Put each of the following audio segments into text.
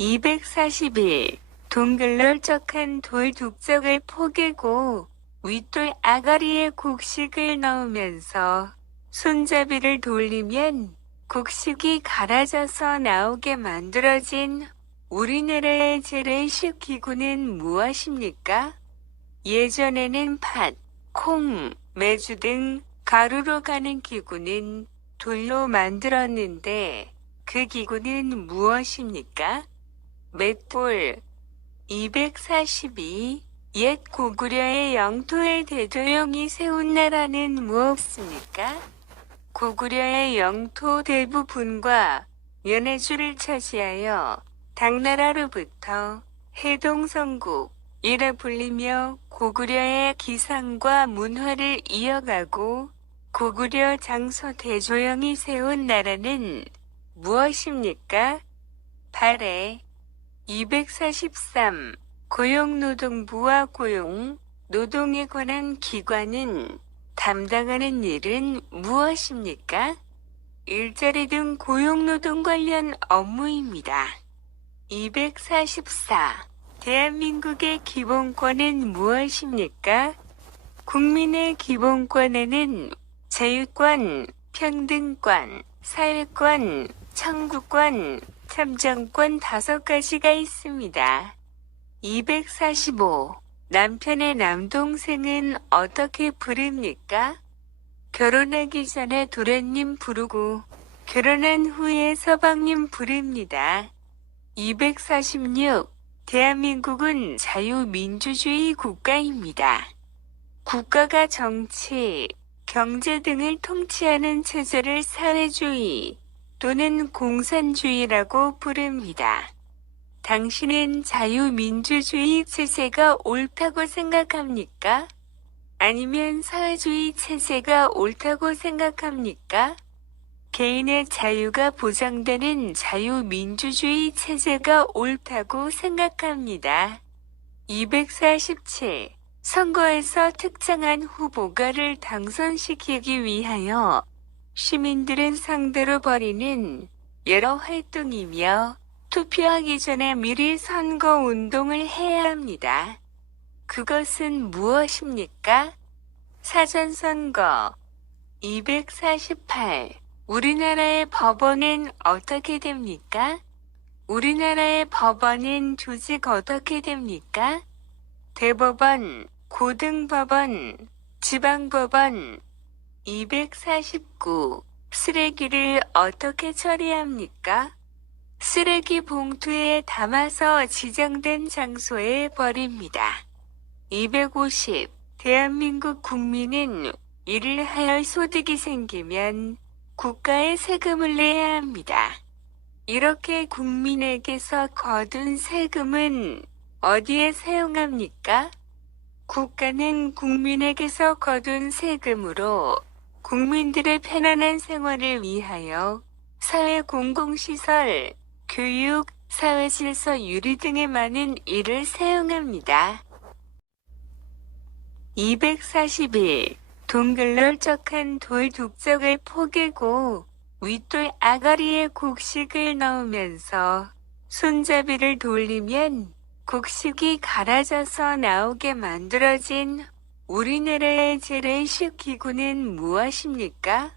241. 동글널쩍한 돌 북적을 포개고 윗돌 아가리에 곡식을 넣으면서 손잡이를 돌리면 곡식이 갈아져서 나오게 만들어진 우리나라의 재래식 기구는 무엇입니까? 예전에는 팥, 콩, 메주 등 가루로 가는 기구는 돌로 만들었는데 그 기구는 무엇입니까? 맷돌. 242. 옛 고구려의 영토에 대도령이 세운 나라는 무엇입니까? 고구려의 영토 대부분과 연해주를 차지하여 당나라로부터 해동성국이라 불리며 고구려의 기상과 문화를 이어가고 고구려 장서 대조영이 세운 나라는 무엇입니까? 발해. 243. 고용노동부와 고용, 노동에 관한 기관은 담당하는 일은 무엇입니까? 일자리 등 고용노동 관련 업무입니다. 244. 대한민국의 기본권은 무엇입니까? 국민의 기본권에는 자유권, 평등권, 사회권, 청구권, 참정권 5가지가 있습니다. 245. 남편의 남동생은 어떻게 부릅니까? 결혼하기 전에 도련님 부르고 결혼한 후에 서방님 부릅니다. 246. 대한민국은 자유민주주의 국가입니다. 국가가 정치, 경제 등을 통치하는 체제를 사회주의 또는 공산주의라고 부릅니다. 당신은 자유민주주의 체제가 옳다고 생각합니까? 아니면 사회주의 체제가 옳다고 생각합니까? 개인의 자유가 보장되는 자유민주주의 체제가 옳다고 생각합니다. 247. 선거에서 특정한 후보가를 당선시키기 위하여 시민들은 상대로 벌이는 여러 활동이며 투표하기 전에 미리 선거운동을 해야 합니다. 그것은 무엇입니까? 사전선거. 248. 우리나라의 법원은 어떻게 됩니까? 우리나라의 법원은 조직 어떻게 됩니까? 대법원, 고등법원, 지방법원. 249. 쓰레기를 어떻게 처리합니까? 쓰레기 봉투에 담아서 지정된 장소에 버립니다. 250. 대한민국 국민은 일을 하여 소득이 생기면 국가에 세금을 내야 합니다. 이렇게 국민에게서 거둔 세금은 어디에 사용합니까? 국가는 국민에게서 거둔 세금으로 국민들의 편안한 생활을 위하여 사회 공공시설, 교육, 사회질서 유리 등의 많은 일을 사용합니다. 241. 동글널쩍한 돌 북적을 포개고 윗돌 아가리에 곡식을 넣으면서 손잡이를 돌리면 곡식이 갈아져서 나오게 만들어진 우리나라의 재래식 기구는 무엇입니까?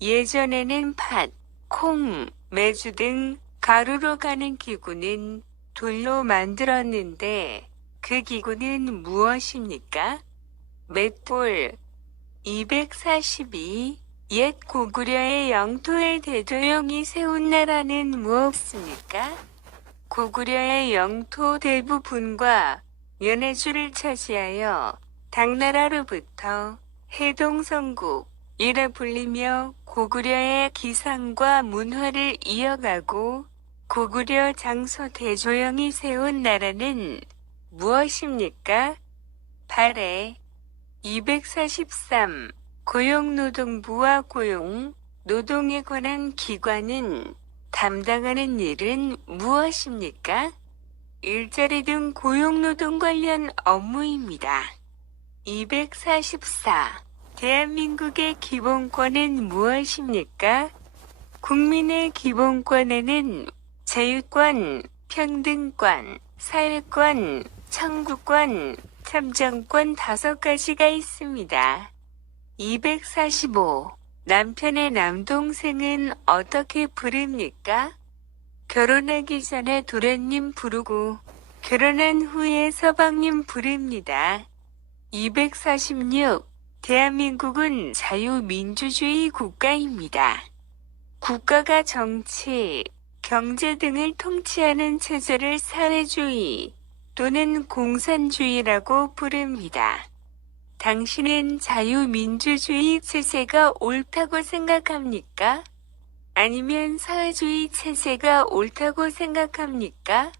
예전에는 팥, 콩, 메주 등 가루로 가는 기구는 돌로 만들었는데 그 기구는 무엇입니까? 맷돌. 242. 옛 고구려의 영토에 대도령이 세운 나라는 무엇입니까? 고구려의 영토 대부분과 연해주를 차지하여 당나라로부터 해동성국이라 불리며 고구려의 기상과 문화를 이어가고 고구려 장서 대조영이 세운 나라는 무엇입니까? 발해. 243. 고용노동부와 고용, 노동에 관한 기관은 담당하는 일은 무엇입니까? 일자리 등 고용노동 관련 업무입니다. 244. 대한민국의 기본권은 무엇입니까? 국민의 기본권에는 자유권, 평등권, 사회권, 청구권, 참정권 5가지가 있습니다. 245. 남편의 남동생은 어떻게 부릅니까? 결혼하기 전에 도련님 부르고 결혼한 후에 서방님 부릅니다. 246. 대한민국은 자유민주주의 국가입니다. 국가가 정치, 경제 등을 통치하는 체제를 사회주의 또는 공산주의라고 부릅니다. 당신은 자유민주주의 체제가 옳다고 생각합니까? 아니면 사회주의 체제가 옳다고 생각합니까?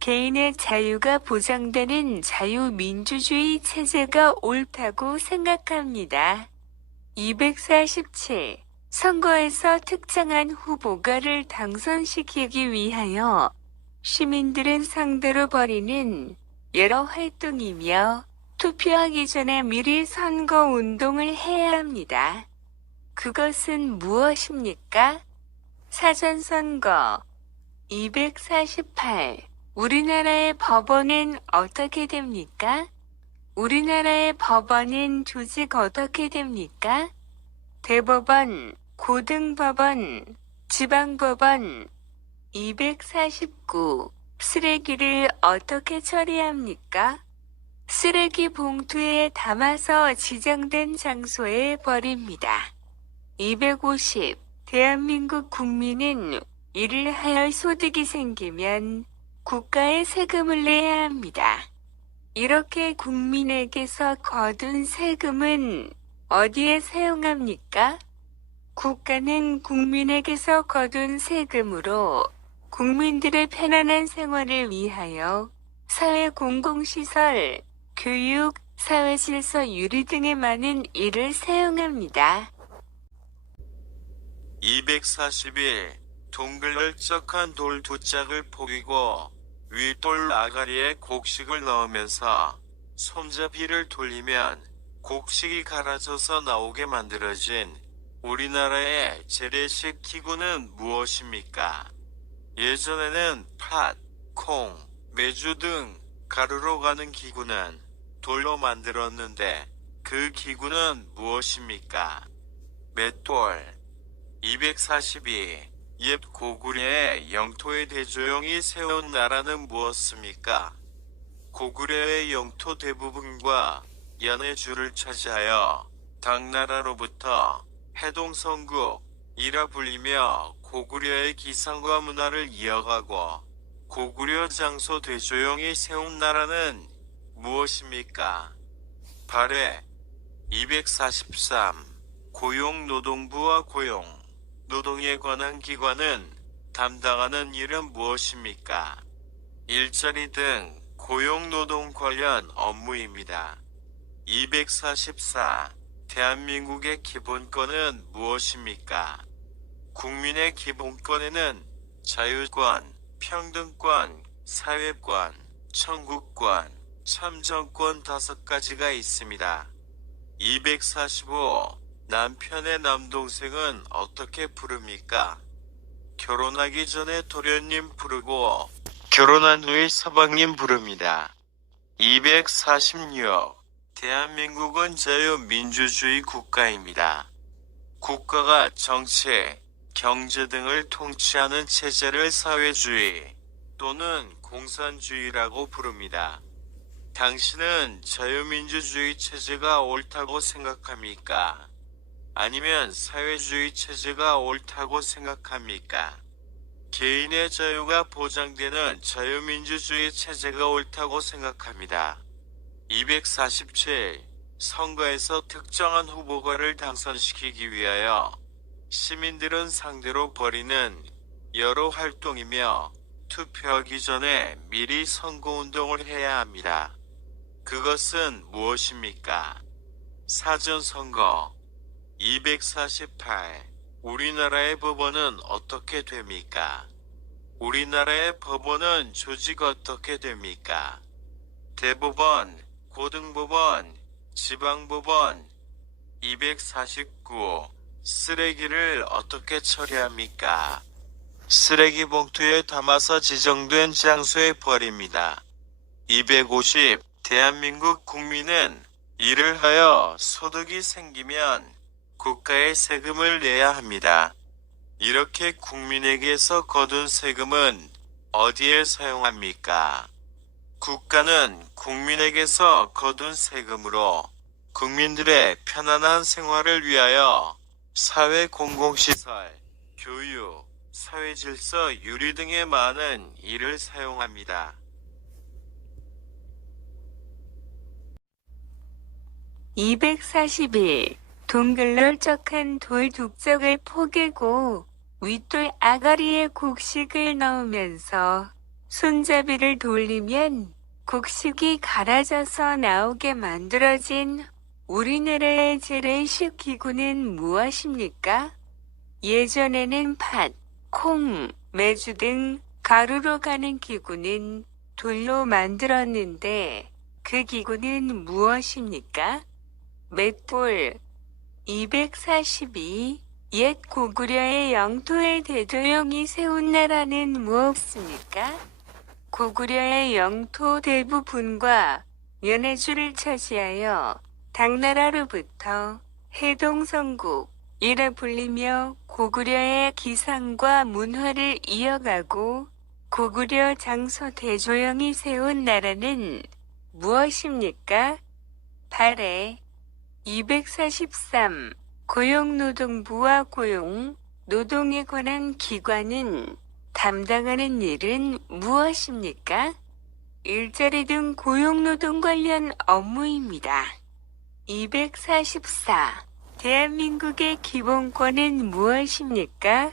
개인의 자유가 보장되는 자유민주주의 체제가 옳다고 생각합니다. 247. 선거에서 특정한 후보가를 당선시키기 위하여 시민들은 상대로 벌이는 여러 활동이며 투표하기 전에 미리 선거운동을 해야 합니다. 그것은 무엇입니까? 사전선거. 248. 우리나라의 법원은 어떻게 됩니까? 우리나라의 법원은 조직 어떻게 됩니까? 대법원, 고등법원, 지방법원. 249. 쓰레기를 어떻게 처리합니까? 쓰레기 봉투에 담아서 지정된 장소에 버립니다. 250. 대한민국 국민은 일을 하여 소득이 생기면 국가에 세금을 내야 합니다. 이렇게 국민에게서 거둔 세금은 어디에 사용합니까? 국가는 국민에게서 거둔 세금으로 국민들의 편안한 생활을 위하여 사회 공공시설, 교육, 사회질서 유리 등의 많은 일을 사용합니다. 241. 동글널쩍한 돌 2짝을 포기고 윗돌 아가리에 곡식을 넣으면서 손잡이를 돌리면 곡식이 갈아져서 나오게 만들어진 우리나라의 재래식 기구는 무엇입니까? 예전에는 팥, 콩, 메주 등 가루로 가는 기구는 돌로 만들었는데 그 기구는 무엇입니까? 맷돌. 242. 옛 고구려의 영토의 대조영이 세운 나라는 무엇입니까? 고구려의 영토 대부분과 연해주를 차지하여 당나라로부터 해동성국이라 불리며 고구려의 기상과 문화를 이어가고 고구려 장소 대조영이 세운 나라는 무엇입니까? 발해. 243. 고용노동부와 고용, 노동에 관한 기관은 담당하는 일은 무엇입니까? 일자리 등 고용노동 관련 업무입니다. 244. 대한민국의 기본권은 무엇입니까? 국민의 기본권에는 자유권, 평등권, 사회권, 청구권, 참정권 5가지가 있습니다. 245. 남편의 남동생은 어떻게 부릅니까? 결혼하기 전에 도련님 부르고 결혼한 후에 서방님 부릅니다. 246. 대한민국은 자유민주주의 국가입니다. 국가가 정치, 경제 등을 통치하는 체제를 사회주의 또는 공산주의라고 부릅니다. 당신은 자유민주주의 체제가 옳다고 생각합니까? 아니면 사회주의 체제가 옳다고 생각합니까? 개인의 자유가 보장되는 자유민주주의 체제가 옳다고 생각합니다. 247. 선거에서 특정한 후보가를 당선시키기 위하여 시민들은 상대로 벌이는 여러 활동이며 투표하기 전에 미리 선거운동을 해야 합니다. 그것은 무엇입니까? 사전선거. 248. 우리나라의 법원은 어떻게 됩니까? 우리나라의 법원은 조직 어떻게 됩니까? 대법원, 고등법원, 지방법원. 249. 쓰레기를 어떻게 처리합니까? 쓰레기 봉투에 담아서 지정된 장소에 버립니다. 250. 대한민국 국민은 일을 하여 소득이 생기면 국가에 세금을 내야 합니다. 이렇게 국민에게서 거둔 세금은 어디에 사용합니까? 국가는 국민에게서 거둔 세금으로 국민들의 편안한 생활을 위하여 사회 공공시설, 교육, 사회질서 유리 등의 많은 일을 사용합니다. 241. 동글널쩍한 돌 북적을 포개고 윗돌 아가리에 곡식을 넣으면서 손잡이를 돌리면 곡식이 갈아져서 나오게 만들어진 우리나라의 재래식 기구는 무엇입니까? 예전에는 팥, 콩, 메주 등 가루로 가는 기구는 돌로 만들었는데 그 기구는 무엇입니까? 맷돌. 242. 옛 고구려의 영토에 대조영이 세운 나라는 무엇입니까? 고구려의 영토 대부분과 연해주를 차지하여 당나라로부터 해동성국이라 불리며 고구려의 기상과 문화를 이어가고 고구려 장서 대조영이 세운 나라는 무엇입니까? 발해. 243. 고용노동부와 고용, 노동에 관한 기관은 담당하는 일은 무엇입니까? 일자리 등 고용노동 관련 업무입니다. 244. 대한민국의 기본권은 무엇입니까?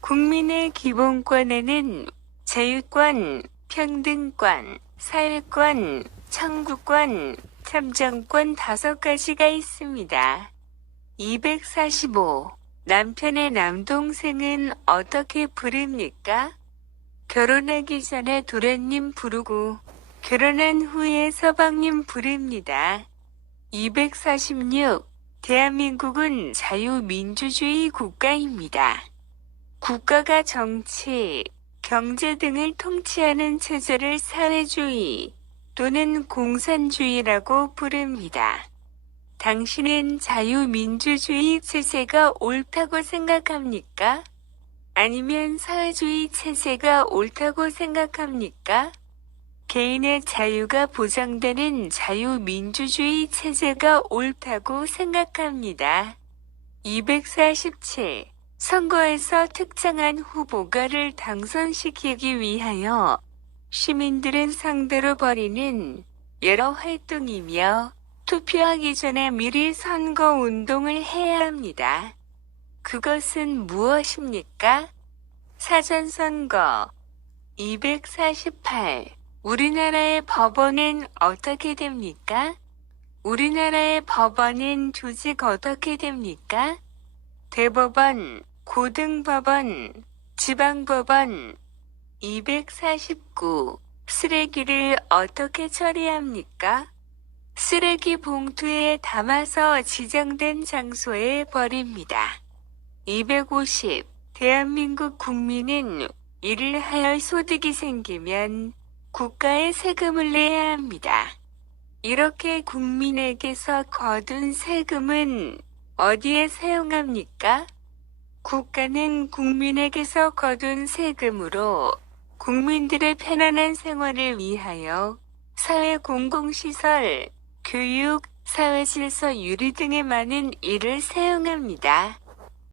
국민의 기본권에는 자유권, 평등권, 사회권, 청구권, 참정권 5가지가 있습니다. 245. 남편의 남동생은 어떻게 부릅니까? 결혼하기 전에 도련님 부르고 결혼한 후에 서방님 부릅니다. 246. 대한민국은 자유민주주의 국가입니다. 국가가 정치, 경제 등을 통치하는 체제를 사회주의 또는 공산주의라고 부릅니다. 당신은 자유민주주의 체제가 옳다고 생각합니까? 아니면 사회주의 체제가 옳다고 생각합니까? 개인의 자유가 보장되는 자유민주주의 체제가 옳다고 생각합니다. 247. 선거에서 특정한 후보가를 당선시키기 위하여 시민들은 상대로 벌이는 여러 활동이며 투표하기 전에 미리 선거운동을 해야 합니다. 그것은 무엇입니까? 사전선거. 248. 우리나라의 법원은 어떻게 됩니까? 우리나라의 법원은 조직 어떻게 됩니까? 대법원, 고등법원, 지방법원. 249. 쓰레기를 어떻게 처리합니까? 쓰레기 봉투에 담아서 지정된 장소에 버립니다. 250. 대한민국 국민은 일을 하여 소득이 생기면 국가에 세금을 내야 합니다. 이렇게 국민에게서 거둔 세금은 어디에 사용합니까? 국가는 국민에게서 거둔 세금으로 국민들의 편안한 생활을 위하여 사회 공공시설, 교육, 사회질서 유리 등의 많은 일을 사용합니다.